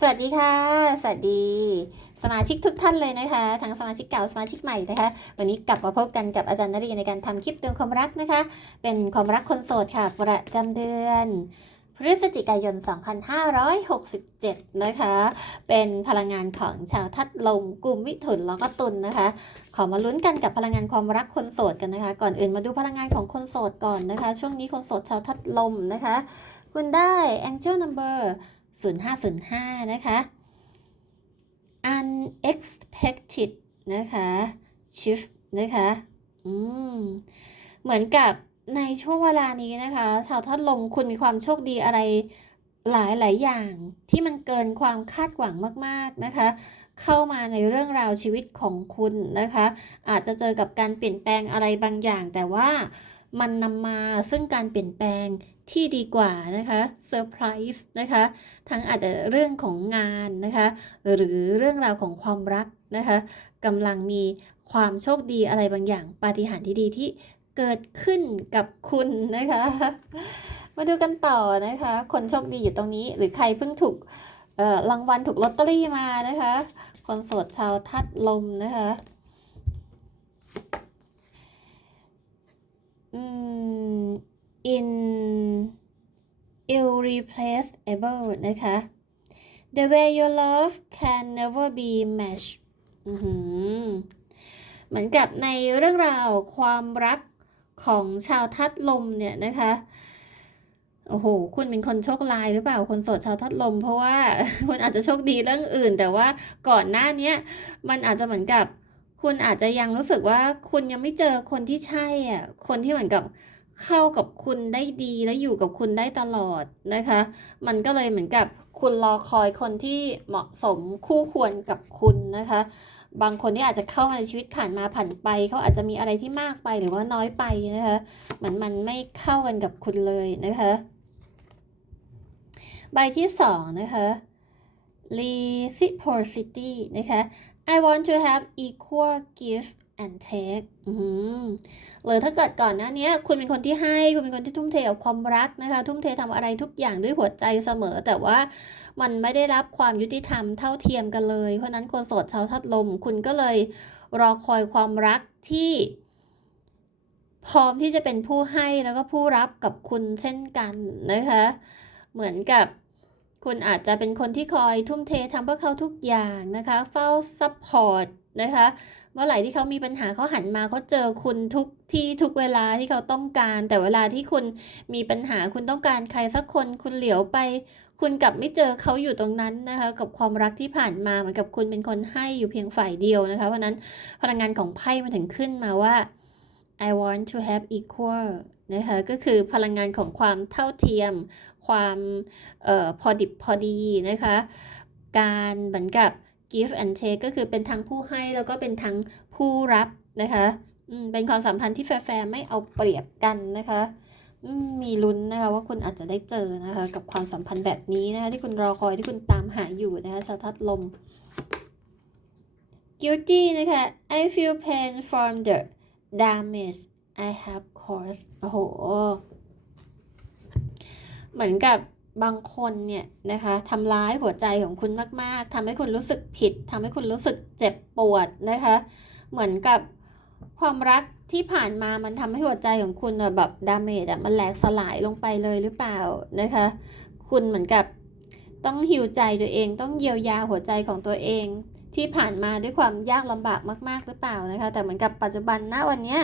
สวัสดีค่ะ สวัสดี สมาชิกทุกท่านเลยนะคะ ทั้งสมาชิกเก่าสมาชิกใหม่นะคะ วันนี้กลับมาพบกันกับอาจารย์นรีในการทำคลิปเตือนความรักนะคะ เป็นความรักคนโสดค่ะ ประจำเดือนพฤศจิกายน 2567 นะคะ เป็นพลังงานของชาวทัดลงกลุ่มมิถุนแล้วก็ตุลนะคะ ขอมาลุ้นกันกับพลังงานความรักคนโสดกันนะคะ ก่อนอื่นมาดูพลังงานของคนโสดก่อนนะคะ ช่วงนี้คนโสดชาวทัดลมนะคะ คุณได้ Angel Number 0505 นะคะ unexpected นะคะ shift นะคะอืมเหมือนกับในช่วงเวลานี้นะคะ ชาวทัดลมคุณมีความโชคดีอะไรหลายหลายอย่างที่มันเกินความคาดหวังมากๆนะคะ เข้ามาในเรื่องราวชีวิตของคุณนะคะ อาจจะเจอกับการเปลี่ยนแปลงอะไรบางอย่าง แต่ว่ามันนำมาซึ่งการเปลี่ยนแปลง ที่ดีกว่านะคะเซอร์ไพรส์นะคะทั้งอาจจะเรื่องของงานนะคะหรือเรื่องราวของความรักนะคะกำลังมีความโชคดีอะไรบางอย่างปาฏิหาริย์ที่ดีที่เกิดขึ้นกับคุณนะคะ มาดูกันต่อนะคะ คนโชคดีอยู่ตรงนี้ หรือใครเพิ่งถูกรางวัลถูกลอตเตอรี่มานะคะ คนโสดชาวทัดลมนะคะอืม in irreplaceable นะคะ the way you love can never be matched เหมือนกับในเรื่องราวความรักของชาวทัดลมเนี่ยนะคะ โอ้โห คุณเป็นคนโชคลายหรือเปล่า คนโสดชาวทัดลม เพราะว่าคุณอาจจะโชคดีเรื่องอื่น แต่ว่าก่อนหน้านี้มันอาจจะเหมือนกับ คุณอาจจะยังรู้สึกว่าคุณยังไม่เจอคนที่ใช่อะ คนที่เหมือนกับ เข้ากับคุณได้ดีและอยู่กับคุณได้ตลอดนะคะ มันก็เลยเหมือนกับคุณรอคอยคนที่เหมาะสมคู่ควรกับคุณนะคะ บางคนที่อาจจะเข้ามาในชีวิตผ่านมาผ่านไป เขาอาจจะมีอะไรที่มากไปหรือว่าน้อยไปนะคะเหมือนมันไม่เข้ากันกับคุณเลยนะคะ ใบที่สองนะคะ reciprocity นะคะ I want to have equal give and take หรือถ้าเกิดก่อนหน้านี้คุณเป็นคนที่ให้ คุณเป็นคนที่ทุ่มเทกับความรักนะคะ ทุ่มเททำอะไรทุกอย่างด้วยหัวใจเสมอ แต่ว่ามันไม่ได้รับความยุติธรรมเท่าเทียมกันเลย เพราะฉะนั้นคนโสดชาวทัดลม คุณก็เลยรอคอยความรักที่ พร้อมที่จะเป็นผู้ให้แล้วก็ผู้รับกับคุณเช่นกันนะคะ เหมือนกับคุณอาจจะเป็นคนที่คอยทุ่มเททำเพื่อเขาทุกอย่างนะคะ เฝ้าซัพพอร์ตนะคะ เมื่อไหร่ที่เขามีปัญหาเขาหันมาเขาเจอคุณทุกที่ทุกเวลาที่เขาต้องการ แต่เวลาที่คุณมีปัญหาคุณต้องการใครสักคนคุณเหลียวไป คุณกลับไม่เจอเขาอยู่ตรงนั้นนะคะ กับความรักที่ผ่านมาเหมือนกับคุณเป็นคนให้อยู่เพียงฝ่ายเดียวนะคะเพราะนั้นพลังงานของไพ่มาถึงขึ้นมาว่า I want to have equal นะคะก็คือพลังงานของความเท่าเทียม ความเอ่อพอดิบพอดีนะคะ การเหมือนกับ give and take ก็คือเป็นทั้งผู้ให้แล้วก็เป็นทั้งผู้รับนะคะอืมเป็นความสัมพันธ์ที่แฟร์ไม่เอาเปรียบกันนะคะมมีลุ้นนะคะว่าคุณอาจจะได้เจอนะคะกับความสัมพันธ์แบบนี้นะคะที่คุณรอคอยที่คุณตามหาอยู่นะคะชาวทัดลม guilty นะคะ I feel pain from the damage I have caused โอ้โห เหมือนกับ บางคนเนี่ยนะคะทำร้ายหัวใจของคุณมาก ๆทำให้คุณรู้สึกผิดทำให้คุณรู้สึกเจ็บปวดนะคะ เหมือนกับความรักที่ผ่านมามันทำให้หัวใจของคุณแบบดาเมจอะมันแหลกสลายลงไปเลยหรือเปล่านะคะ คุณเหมือนกับต้องฮิวใจตัวเอง ต้องเยียวยาหัวใจของตัวเอง ที่ผ่านมาด้วยความยากลำบากมาก ๆ หรือเปล่านะคะ แต่เหมือนกับปัจจุบันณวันนี้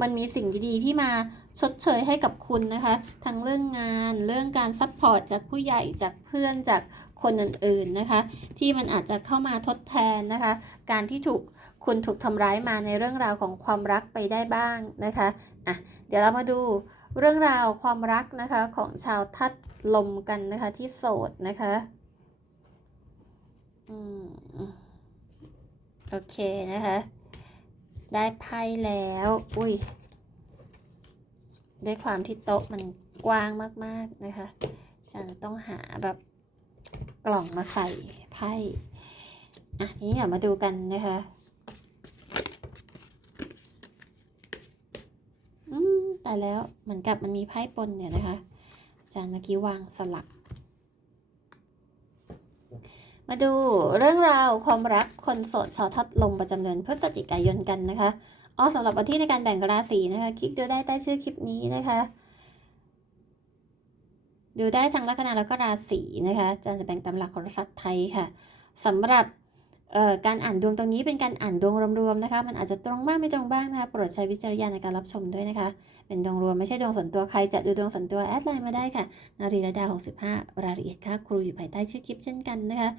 มันมีสิ่งดีๆที่มาชดเชยให้กับคุณนะคะ ทั้งเรื่องงานเรื่องการซัพพอร์ตจากผู้ใหญ่จากเพื่อนจากคนอื่นๆนะคะ ที่มันอาจจะเข้ามาทดแทนนะคะ การที่ถูกคุณถูกทำร้ายมาในเรื่องราวของความรักไปได้บ้างนะคะอะเดี๋ยวเรามาดูเรื่องราวความรักนะคะของชาวทัดลมกันนะคะที่โสดนะคะ อืม โอเคนะคะ ได้ไพ่แล้ว อุ้ย ด้วยความที่โต๊ะมันกว้างมากๆนะคะจะต้องหาแบบกล่องมาใส่ไพ่อะนี้เดี๋ยวมาดูกันนะคะอืมแต่แล้วเหมือนกับมันมีไพ่ปนเนี่ยนะคะ อาจารย์เมื่อกี้วางสลับ มาดูเรื่องราวความรักคนโสดชาวทัดลมประจำเดือนพฤศจิกายนกันนะคะอ๋อสำหรับวันที่ในการแบ่งราศีนะคะ คลิกดูได้ใต้ชื่อคลิปนี้นะคะ ดูได้ทั้งลัคนาแล้วก็ราศีนะคะอาจารย์จะแบ่งตามหลักโหราศาสตร์ไทยค่ะสำหรับ การอ่านดวงตรงนี้เป็นการอ่านดวงรวมๆนะคะ มันอาจจะตรงบ้างไม่ตรงบ้างนะคะโปรดใช้วิจารณญาณในการรับชมด้วยนะคะ เป็นดวงรวมไม่ใช่ดวงส่วนตัวใครจะดูดวงส่วนตัวแอดไลน์มาได้ค่ะนารีระดา 65 รายละเอียดค่ะครูอยู่ภายใต้ชื่อคลิปเช่นกันนะคะ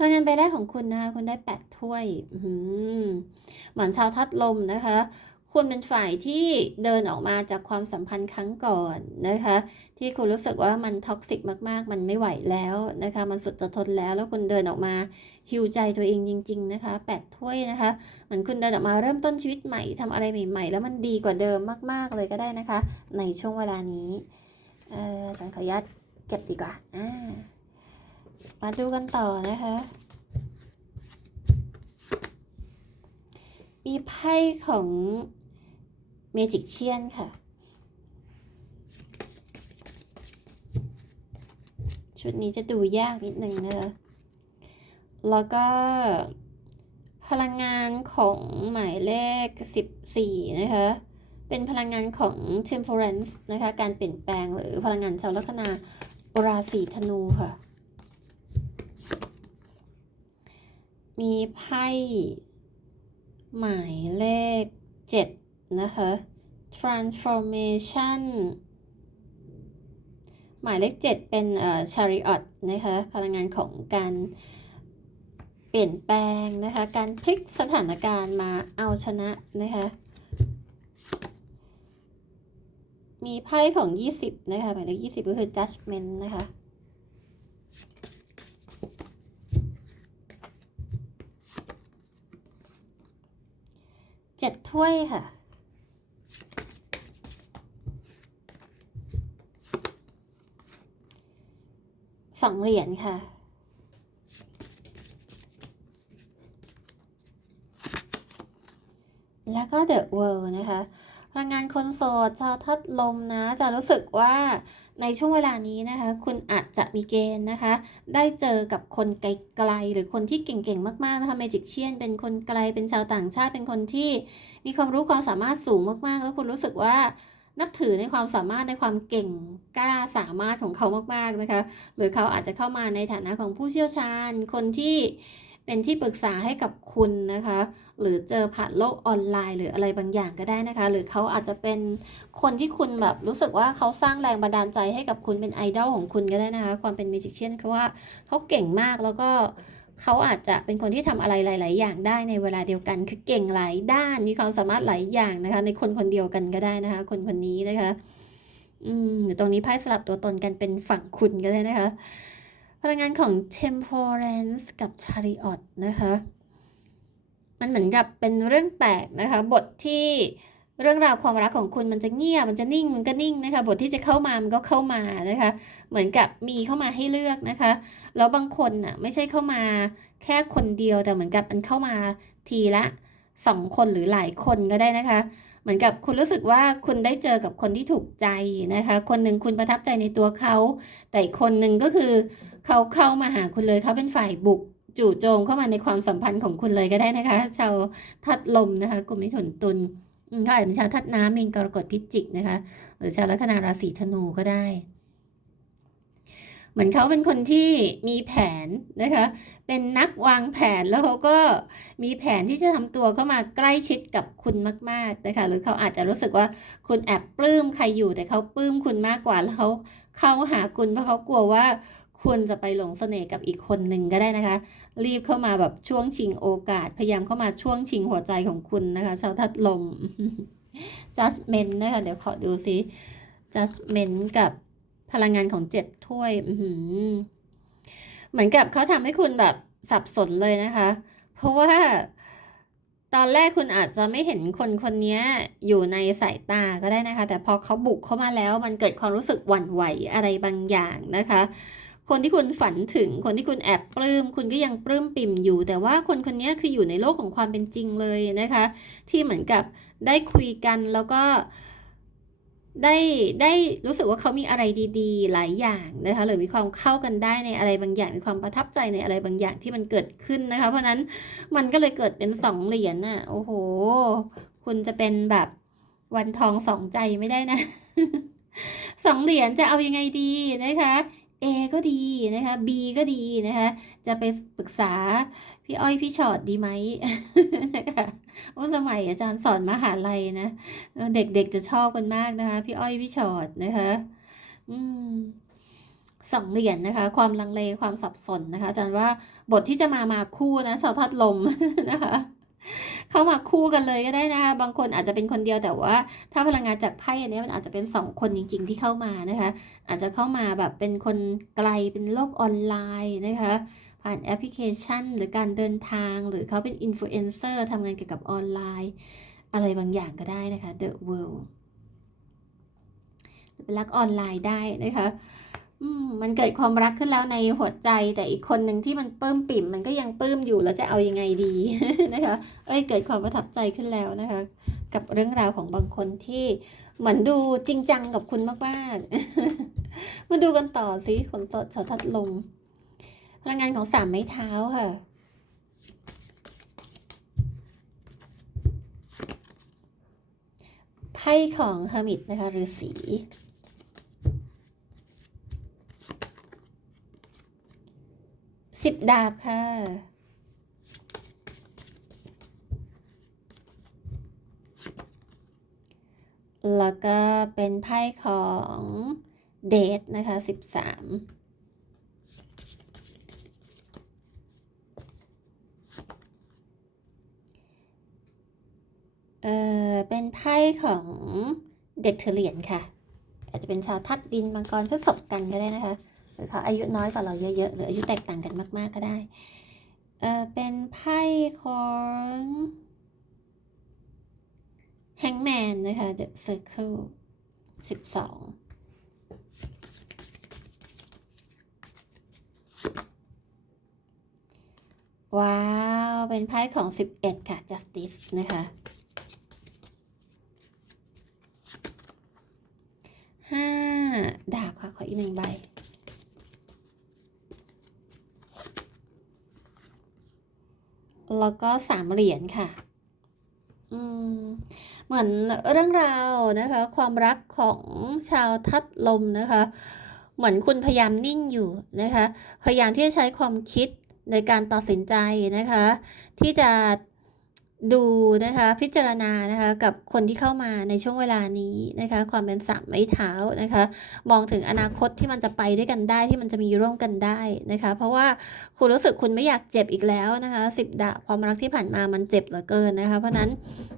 รายงานใบแรกของคุณนะคะคุณได้ 8 ถ้วยหือเหมือนชาวทัดลมนะคะคุณเป็นฝ่ายที่เดินออกมาจากความสัมพันธ์ครั้งก่อนนะคะ ที่คุณรู้สึกว่ามันท็อกซิกมาก ๆ มันไม่ไหวแล้วนะคะ มันสุดจะทนแล้วแล้วคุณเดินออกมา ฮิวใจตัวเองจริง ๆ นะคะแปดถ้วยนะคะ เหมือนคุณเดินออกมาเริ่มต้นชีวิตใหม่ทำอะไรใหม่ ๆ แล้วมันดีกว่าเดิมมาก ๆ เลยก็ได้นะคะ ในช่วงเวลานี้เอออาจารย์ขออนุญาตเก็บดีกว่าอ่ามาดูกันต่อนะคะ มีไพ่ของเมจิกเชียนค่ะ ชุดนี้จะดูยากนิดนึงนะคะ แล้วก็พลังงานของหมายเลข 14 นะคะ เป็นพลังงานของ temperance นะคะ การเปลี่ยนแปลงหรือพลังงานชาวลัคนาราศีธนูค่ะ มีไพ่หมายเลข 7 นะคะ transformation หมายเลข 7 เป็นเอ่อ chariot นะคะ พลังงานของการเเปลี่ยนแปลงนะคะ การพลิกสถานการณ์มาเอาชนะนะคะ มีไพ่ของ 20 นะคะหมายเลข20 ก็คือ judgment นะคะเจ็ดถ้วยค่ะสองเหรียญค่ะ แล้วก็ The World นะคะพลังงานคนโสดชาวทัดลมนะจะรู้สึกว่าในช่วงเวลานี้นะคะ คุณอาจจะมีเกณฑ์นะคะ ได้เจอกับคนไกลๆหรือคนที่เก่งๆมากๆนะคะเมจิกเชียนเป็นคนไกลเป็นชาวต่างชาติเป็นคนที่มีความรู้ความสามารถสูงมากๆ แล้วคุณรู้สึกว่านับถือในความสามารถในความเก่งกล้าสามารถของเขามากๆนะคะ หรือเขาอาจจะเข้ามาในฐานะของผู้เชี่ยวชาญคนที่ เป็นที่ปรึกษาให้กับคุณนะคะ หรือเจอผ่านโลกออนไลน์ หรืออะไรบางอย่างก็ได้นะคะ หรือเขาอาจจะเป็นคนที่คุณแบบรู้สึกว่าเขาสร้างแรงบันดาลใจให้กับคุณเป็นไอดอลของคุณก็ได้นะคะ ความเป็นมิจิเชียนคือว่าเขาเก่งมากแล้วก็เขาอาจจะเป็นคนที่ทำอะไรหลาย ๆ อย่างได้ในเวลาเดียวกัน คือเก่งหลายด้าน มีความสามารถหลายอย่างนะคะ ในคนคนเดียวกันก็ได้นะคะ คนคนนี้นะคะ อืมหรือตรงนี้ไพ่สลับตัวตนกันเป็นฝั่งคุณก็ได้นะคะ พลังงานของ temperance กับ chariot นะคะ มันเหมือนกับเป็นเรื่องแปลกนะคะ บทที่เรื่องราวความรักของคุณมันจะเงียบ มันจะนิ่ง มันก็นิ่งนะคะ บทที่จะเข้ามา มันก็เข้ามานะคะ เหมือนกับมีเข้ามาให้เลือกนะคะ แล้วบางคนน่ะไม่ใช่เข้ามาแค่คนเดียว แต่เหมือนกับมันเข้ามาทีละสองคนหรือหลายคนก็ได้นะคะ มือนกับคุณรู้สึกว่าคุณได้เจอกับคนที่ถูกใจนะคะ คนหนึ่งคุณประทับใจในตัวเขา แต่อีกคนหนึ่งก็คือเขาเข้ามาหาคุณเลยเขาเป็นฝ่ายบุกจู่โจมเข้ามาในความสัมพันธ์ของคุณเลยก็ได้นะคะ ชาวทัดลมนะคะกลุ่มมิถุนตุลก็อาจจะเป็นชาวทัดน้ำมีนกรกฎพิจิกนะคะ หรือชาวลัคนาราศีธนูก็ได้ เหมือนเขาเป็นคนที่มีแผนนะคะ เป็นนักวางแผนแล้วเขาก็มีแผนที่จะทำตัวเข้ามาใกล้ชิดกับคุณมากๆนะคะ หรือเขาอาจจะรู้สึกว่าคุณแอบปลื้มใครอยู่แต่เขาปลื้มคุณมากกว่าแล้วเขาเข้าหาคุณเพราะเขากลัวว่าคุณจะไปหลงเสน่ห์กับอีกคนหนึ่งก็ได้นะคะ รีบเข้ามาแบบช่วงชิงโอกาส พยายามเข้ามาช่วงชิงหัวใจของคุณนะคะ ชาวทัดลม judgment นะคะ เดี๋ยวขอดูซิ judgment กับ พลังงานของเจ็ดถ้วยเหมือนกับเขาทำให้คุณแบบสับสนเลยนะคะ เพราะว่าตอนแรกคุณอาจจะไม่เห็นคนคนนี้อยู่ในสายตาก็ได้นะคะ แต่พอเขาบุกเข้ามาแล้วมันเกิดความรู้สึกหวั่นไหวอะไรบางอย่างนะคะ คนที่คุณฝันถึงคนที่คุณแอบปลื้มคุณก็ยังปลื้มปิ่มอยู่ แต่ว่าคนคนนี้คืออยู่ในโลกของความเป็นจริงเลยนะคะ ที่เหมือนกับได้คุยกันแล้วก็ ได้ได้รู้สึกว่าเขามีอะไรดีๆ หลายอย่างนะคะหรือมีความเข้ากันได้ในอะไรบางอย่าง มีความประทับใจในอะไรบางอย่างที่มันเกิดขึ้นนะคะ เพราะฉะนั้นมันก็เลยเกิดเป็นสองเหรียญน่ะโอ้โห คุณจะเป็นแบบวันทองสองใจไม่ได้นะสองเหรียญจะเอายังไงดีนะคะ A ก็ดีนะคะ B ก็ดีนะคะ จะไปปรึกษาพี่อ้อยพี่ชอดดีไหมนะคะโอ้สมัยอาจารย์สอนมหาลัยนะ เด็กๆจะชอบกันมากนะคะ พี่อ้อยพี่ชอดนะคะ อืมสองเหรียญนะคะ ความลังเลความสับสนนะคะอาจารย์ว่าบทที่จะมามาคู่นะสาวทัดลมนะคะ เข้ามาคู่กันเลยก็ได้นะคะบางคนอาจจะเป็นคนเดียวแต่ว่า ถ้าพลังงานจากไพ่อันนี้มันอาจจะเป็นสองคนจริง ๆ ที่เข้ามานะคะ อาจจะเข้ามาแบบเป็นคนไกลเป็นโลกออนไลน์นะคะ ผ่านแอปพลิเคชัน หรือการเดินทาง หรือเขาเป็นอินฟลูเอนเซอร์ทำงานเกี่ยวกับออนไลน์ อะไรบางอย่างก็ได้นะคะ The World เป็นรักออนไลน์ได้นะคะ อืมมันเกิดความรักขึ้นแล้วในหัวใจแต่อีกคนหนึ่งที่มันปลื้มปิ่ม มันก็ยังปลื้มอยู่แล้วจะเอายังไงดีนะคะ เอ้ยเกิดความประทับใจขึ้นแล้วนะคะ กับเรื่องราวของบางคนที่เหมือนดูจริงจังกับคุณมากๆ มาดูกันต่อสิขนสดสาทัดลมพลังงานของสามไม้เท้าค่ะไพ่ของเฮอร์มิตนะคะฤาษี สิบดาบค่ะแล้วก็เป็นไพ่ของเดทนะคะสิบสามเออเป็นไพ่ของเด็กเถรียนค่ะ อาจจะเป็นชาวทัดดินมังกรพฤษภกันก็ได้นะคะ หรือเขาอายุน้อยกว่าเราเยอะๆ หรืออายุแตกต่างกันมากๆก็ได้ เออเป็นไพ่ของ Hangman นะคะ The Circle สิบสองว้าว เป็นไพ่ของ 11 ค่ะ Justice นะคะห้าดาบค่ะ ขออีกหนึ่งใบ แล้วก็สามเหรียญค่ะ อืม เหมือนเรื่องราวนะคะ ความรักของชาวทัดลมนะคะ เหมือนคุณพยายามนิ่งอยู่นะคะ พยายามที่จะใช้ความคิดในการตัดสินใจนะคะ ที่จะ ดูนะคะพิจารณานะคะกับคนที่เข้ามาในช่วงเวลานี้นะคะความเป็นสามไม้เท้านะคะมองถึงอนาคตที่มันจะไปด้วยกันได้ที่มันจะมีร่วมกันได้นะคะเพราะว่าคุณรู้สึกคุณไม่อยากเจ็บอีกแล้วนะคะสิบดาความรักที่ผ่านมามันเจ็บเหลือเกินนะคะเพราะนั้น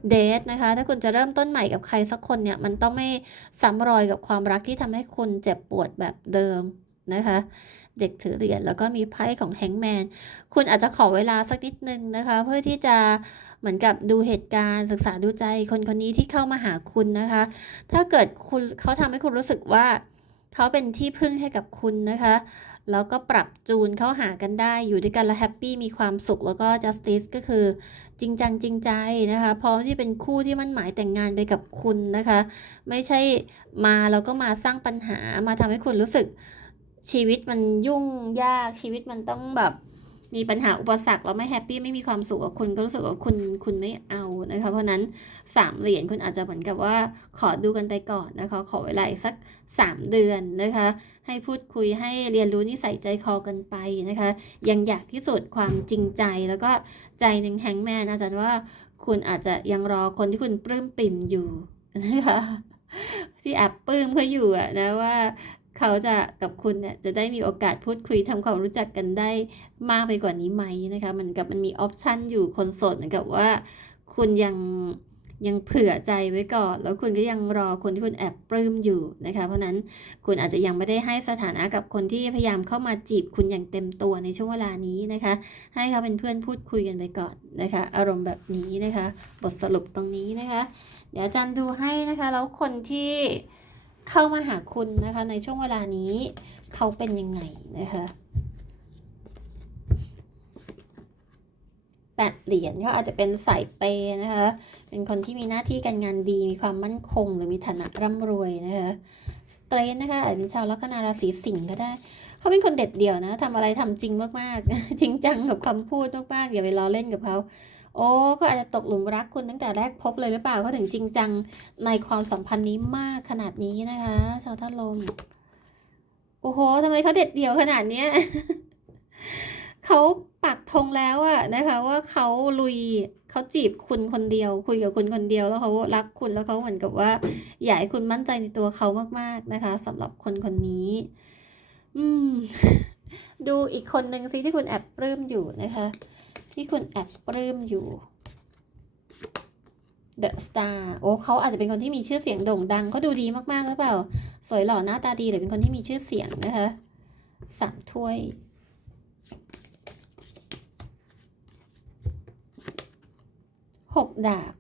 เดทนะคะถ้าคุณจะเริ่มต้นใหม่กับใครสักคนเนี่ยมันต้องไม่ซ้ำรอยกับความรักที่ทำให้คุณเจ็บปวดแบบเดิมนะคะเด็กถือเหรียญแล้วก็มีไพ่ของแฮงแมนคุณอาจจะขอเวลาสักนิดนึงนะคะเพื่อที่จะ เหมือนกับดูเหตุการณ์ศึกษาดูใจคนคนนี้ที่เข้ามาหาคุณนะคะ ถ้าเกิดคุณเขาทำให้คุณรู้สึกว่าเขาเป็นที่พึ่งให้กับคุณนะคะ แล้วก็ปรับจูนเข้าหากันได้ อยู่ด้วยกันแล้วแฮปปี้มีความสุขแล้วก็ justice ก็คือจริงจังจริงใจนะคะ พร้อมที่เป็นคู่ที่มั่นหมายแต่งงานไปกับคุณนะคะ ไม่ใช่มาแล้วก็มาสร้างปัญหามาทำให้คุณรู้สึกชีวิตมันยุ่งยากชีวิตมันต้องแบบ มีปัญหาอุปสรรคแล้วไม่แฮปปี้ไม่มีความสุขกับคุณก็รู้สึกว่าคุณคุณไม่เอานะคะ เพราะนั้นสามเหรียญคุณอาจจะเหมือนกับว่าขอดูกันไปก่อนนะคะ ขอเวลาอีกสักสามเดือนนะคะ ให้พูดคุยให้เรียนรู้นิสัยใจคอกันไปนะคะ ยังอยากที่สุดความจริงใจแล้วก็ใจหนึ่งแฮงแมนอาจารย์ว่าคุณอาจจะยังรอคนที่คุณปลื้มปิ่มอยู่นะคะที่แอบปลื้มเขาอยู่อะนะว่า เขาจะกับคุณเนี่ยจะได้มีโอกาสพูดคุยทำความรู้จักกันได้มากไปกว่านี้ไหมนะคะมันกับมันมีออปชันอยู่คนโสดเหมือนกับว่า คุณยังยังเผื่อใจไว้ก่อน แล้วคุณก็ยังรอคนที่คุณแอบปลื้มอยู่นะคะ เพราะฉะนั้นคุณอาจจะยังไม่ได้ให้สถานะกับคนที่พยายามเข้ามาจีบคุณอย่างเต็มตัวในช่วงเวลานี้นะคะ ให้เขาเป็นเพื่อนพูดคุยกันไปก่อนนะคะ อารมณ์แบบนี้นะคะ บทสรุปตรงนี้นะคะ เดี๋ยวอาจารย์ดูให้นะคะ แล้วคนที่ เข้ามาหาคุณนะคะ ในช่วงเวลานี้เขาเป็นยังไงนะคะแปดเหรียญเขาอาจจะเป็นสายเปย์นะคะ เป็นคนที่มีหน้าที่การงานดี มีความมั่นคง หรือมีฐานะร่ำรวยนะคะสเตรนนะคะอาจจะเป็นชาวลัคนาราศีสิงห์ก็ได้ เขาเป็นคนเด็ดเดี่ยวนะทำอะไรทำจริงมากๆ จริงจังกับคำพูดมากๆอย่าไปล้อเล่นกับเขา โอ้เขาอาจจะตกหลุมรักคุณตั้งแต่แรกพบเลยหรือเปล่าเขาถึงจริงจังในความสัมพันธ์นี้มากขนาดนี้นะคะชาวท่านลมโอ้โหทำไมเขาเด็ดเดี่ยวขนาดเนี้ยเขาปักธงแล้วอะนะคะ ว่าเขาลุยเขาจีบคุณคนเดียว คุยกับคุณคนเดียวแล้วเขารักคุณแล้วเขาเหมือนกับว่าอยากให้คุณมั่นใจในตัวเขามากๆนะคะสำหรับคนคนนี้ อืม ดูอีกคนหนึ่งสิที่คุณแอบปลื้มอยู่นะคะ ที่คุณแอบปลื้มอยู่ The Star โอ้เขาอาจจะเป็นคนที่มีชื่อเสียงโด่งดังเขาดูดีมากๆหรือเปล่า สวยหล่อหน้าตาดีหรือเป็นคนที่มีชื่อเสียงนะคะสามถ้วยหกดาบ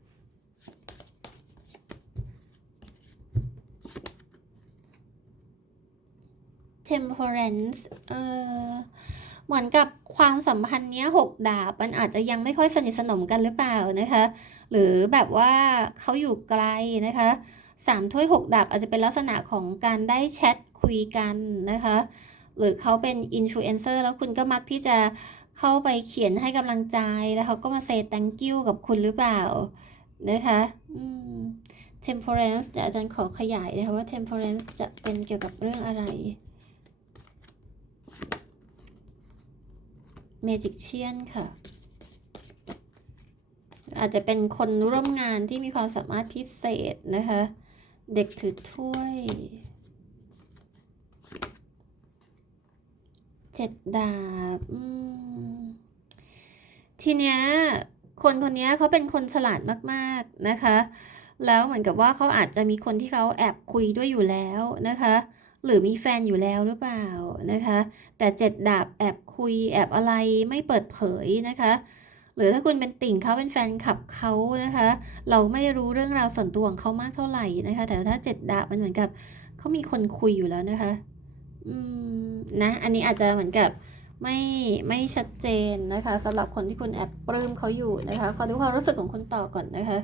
temperance เอ่อ เหมือนกับความสัมพันธ์เนี้ยหกดาบมันอาจจะยังไม่ค่อยสนิทสนมกันหรือเปล่านะคะ หรือแบบว่าเขาอยู่ไกลนะคะสามถ้วยหกดาบอาจจะเป็นลักษณะของการได้แชทคุยกันนะคะ หรือเขาเป็นอินฟลูเอนเซอร์แล้วคุณก็มักที่จะเข้าไปเขียนให้กำลังใจแล้วเขาก็มาเซ thank you กับคุณหรือเปล่านะคะอืม temperance เดี๋ยวอาจารย์ขอขยายนะคะว่า temperance จะเป็นเกี่ยวกับเรื่องอะไร magician ค่ะ อาจจะเป็นคนร่วมงานที่มีความสามารถพิเศษนะคะ เด็กถือถ้วยเจ็ดดาบทีเนี้ยคนคนเนี้ยเขาเป็นคนฉลาดมากๆนะคะ แล้วเหมือนกับว่าเขาอาจจะมีคนที่เขาแอบคุยด้วยอยู่แล้วนะคะ หรือมีแฟนอยู่แล้วหรือเปล่านะคะ แต่เจ็ดดาบแอบคุยแอบอะไรไม่เปิดเผยนะคะ หรือถ้าคุณเป็นติ่งเขาเป็นแฟนคลับเขานะคะ เราไม่รู้เรื่องราวส่วนตัวของเขามากเท่าไหร่นะคะ แต่ถ้าเจ็ดดาบมันเหมือนกับเขามีคนคุยอยู่แล้วนะคะ อืมนะอันนี้อาจจะเหมือนกับไม่ไม่ชัดเจนนะคะสำหรับคนที่คุณแอบปลื้มเขาอยู่นะคะขอดูความรู้สึกของคุณต่อก่อนนะคะ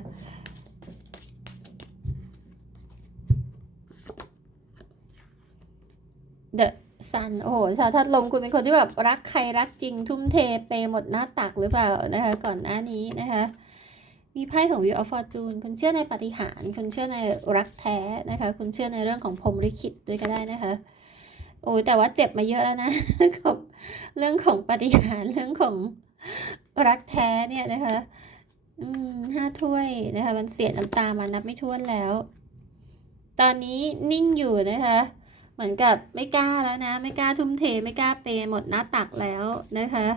The Sun โอ้โห ชาวทัดลมคุณเป็นคนที่แบบรักใครรักจริง ทุ่มเทเปหมดหน้าตักหรือเปล่านะคะ ก่อนหน้านี้นะคะ มีไพ่ของ Wheel of Fortune คุณเชื่อในปาฏิหาริคุณเชื่อในรักแท้นะคะ คุณเชื่อในเรื่องของพรหมลิขิตด้วยก็ได้นะคะ โอ้แต่ว่าเจ็บมาเยอะแล้วนะกับเรื่องของปาฏิหาริเรื่องของรักแท้เนี่ยนะคะ อืมห้าถ้วยนะคะ มันเสียน้ำตามานับไม่ถ้วนแล้ว ตอนนี้นิ่งอยู่นะคะ เหมือนกับไม่กล้าแล้วนะ ไม่กล้าทุ่มเทไม่กล้าเปย์หมดหน้าตักแล้วนะคะ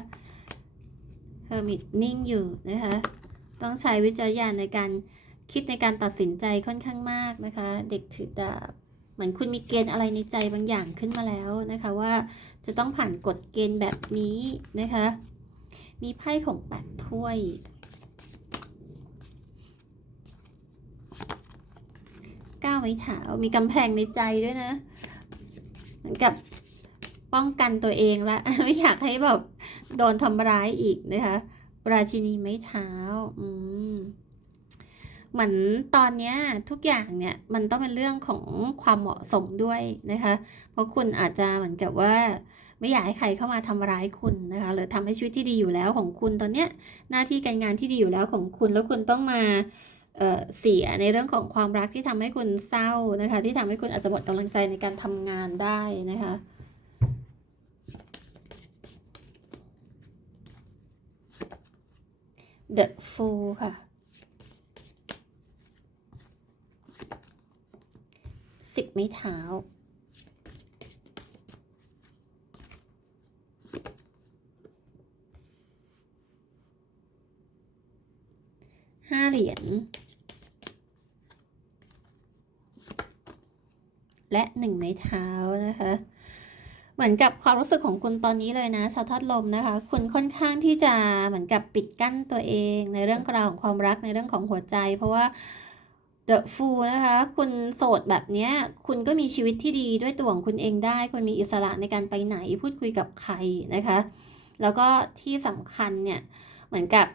เฮอร์มิตนิ่งอยู่นะคะ ต้องใช้วิจารณญาณในการคิดในการตัดสินใจค่อนข้างมากนะคะ เด็กถือดาบเหมือนคุณมีเกณฑ์อะไรในใจบางอย่างขึ้นมาแล้วนะคะว่าจะต้องผ่านกฎเกณฑ์แบบนี้นะคะ มีไพ่ของแปดถ้วยก้าวไม้เท้ามีกำแพงในใจด้วยนะ เหมือนกับป้องกันตัวเองละ ไม่อยากให้แบบโดนทำร้ายอีกนะคะ ราชินีไม้เท้า อืมเหมือนตอนเนี้ยทุกอย่างเนี่ยมันต้องเป็นเรื่องของความเหมาะสมด้วยนะคะ เพราะคุณอาจจะเหมือนกับว่า ไม่อยากให้ใครเข้ามาทำร้ายคุณนะคะหรือทำให้ชีวิตที่ดีอยู่แล้วของคุณตอนเนี้ยหน้าที่การงานที่ดีอยู่แล้วของคุณแล้วคุณต้องมา เเสียในเรื่องของความรักที่ทำให้คุณเศร้านะคะ ที่ทำให้คุณอาจจะหมดกำลังใจในการทำงานได้นะคะ The Fool ค่ะสิบไม้เท้า เหรียญและหนึ่งไม้เท้านะคะ เหมือนกับความรู้สึกของคุณตอนนี้เลยนะชาวธาตุลมนะคะ คุณค่อนข้างที่จะเหมือนกับปิดกั้นตัวเอง ในเรื่องราวของความรักในเรื่องของหัวใจ เพราะว่า The Fool นะคะ คุณโสดแบบเนี้ยคุณก็มีชีวิตที่ดีด้วยตัวของคุณเองได้ คุณมีอิสระในการไปไหนพูดคุยกับใครนะคะ แล้วก็ที่สำคัญเนี่ยเหมือนกับ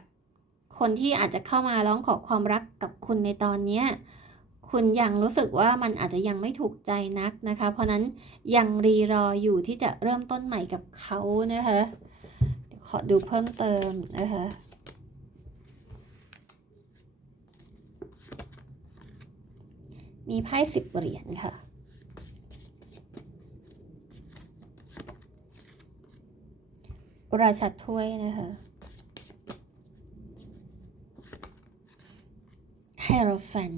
คนที่อาจจะเข้ามาร้องขอความรักกับคุณในตอนนี้คุณยังรู้สึกว่ามันอาจจะยังไม่ถูกใจนักนะคะ เพราะนั้นยังรีรออยู่ที่จะเริ่มต้นใหม่กับเขานะคะเดี๋ยวขอดูเพิ่มเติมนะคะมีไพ่สิบเหรียญค่ะ ราชาถ้วยนะคะ เฮโรแฟน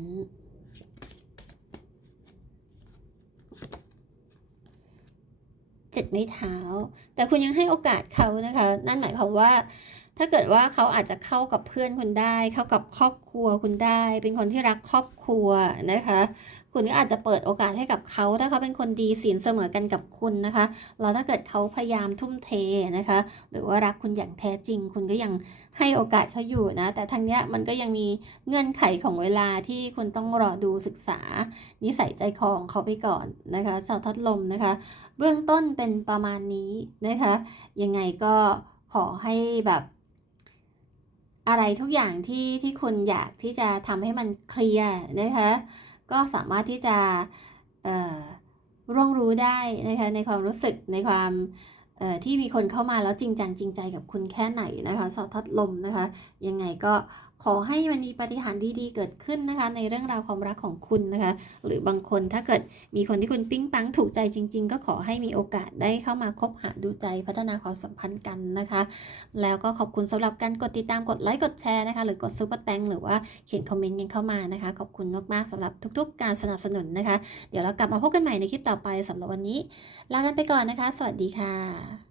เจ็ดไม้เท้า แต่คุณยังให้โอกาสเขานะคะ นั่นหมายความว่า ถ้าเกิดว่าเขาอาจจะเข้ากับเพื่อนคุณได้ เข้ากับครอบครัวคุณได้ เป็นคนที่รักครอบครัวนะคะ คุณก็อาจจะเปิดโอกาสให้กับเขาถ้าเขาเป็นคนดีศีลเสมอกันกับคุณนะคะแล้วถ้าเกิดเขาพยายามทุ่มเทนะคะ หรือว่ารักคุณอย่างแท้จริง คุณก็ยังให้โอกาสเขาอยู่นะ แต่ทางเนี้ยมันก็ยังมีเงื่อนไขของเวลาที่คุณต้องรอดูศึกษา นิสัยใจคอของเขาไปก่อนนะคะชาวทัดลมนะคะ เบื้องต้นเป็นประมาณนี้นะคะ ยังไงก็ขอให้แบบอะไรทุกอย่างที่ที่คุณอยากที่จะทำให้มันเคลียร์นะคะ ก็สามารถที่จะร่วงรู้ได้นะคะในความรู้สึกในความที่มีคนเข้ามาแล้วจริงจังจริงใจกับคุณแค่ไหนนะคะสอดทัดลมนะคะ ยังไงก็ขอให้มันมีปฏิหารดีๆ เกิดขึ้นนะคะ ในเรื่องราวความรักของคุณนะคะ หรือบางคนถ้าเกิดมีคนที่คุณปิ๊งปังถูกใจจริง ๆ ก็ขอให้มีโอกาสได้เข้ามาคบหาดูใจพัฒนาความสัมพันธ์กันนะคะ แล้วก็ขอบคุณสำหรับการกดติดตามกดไลค์กดแชร์นะคะ หรือกดซุปเปอร์แตงหรือว่าเขียนคอมเมนต์กันเข้ามานะคะ ขอบคุณมากๆสำหรับทุก ๆ การสนับสนุนนะคะ เดี๋ยวเรากลับมาพบกันใหม่ในคลิปต่อไปสำหรับวันนี้ลากันไปก่อนนะคะ สวัสดีค่ะ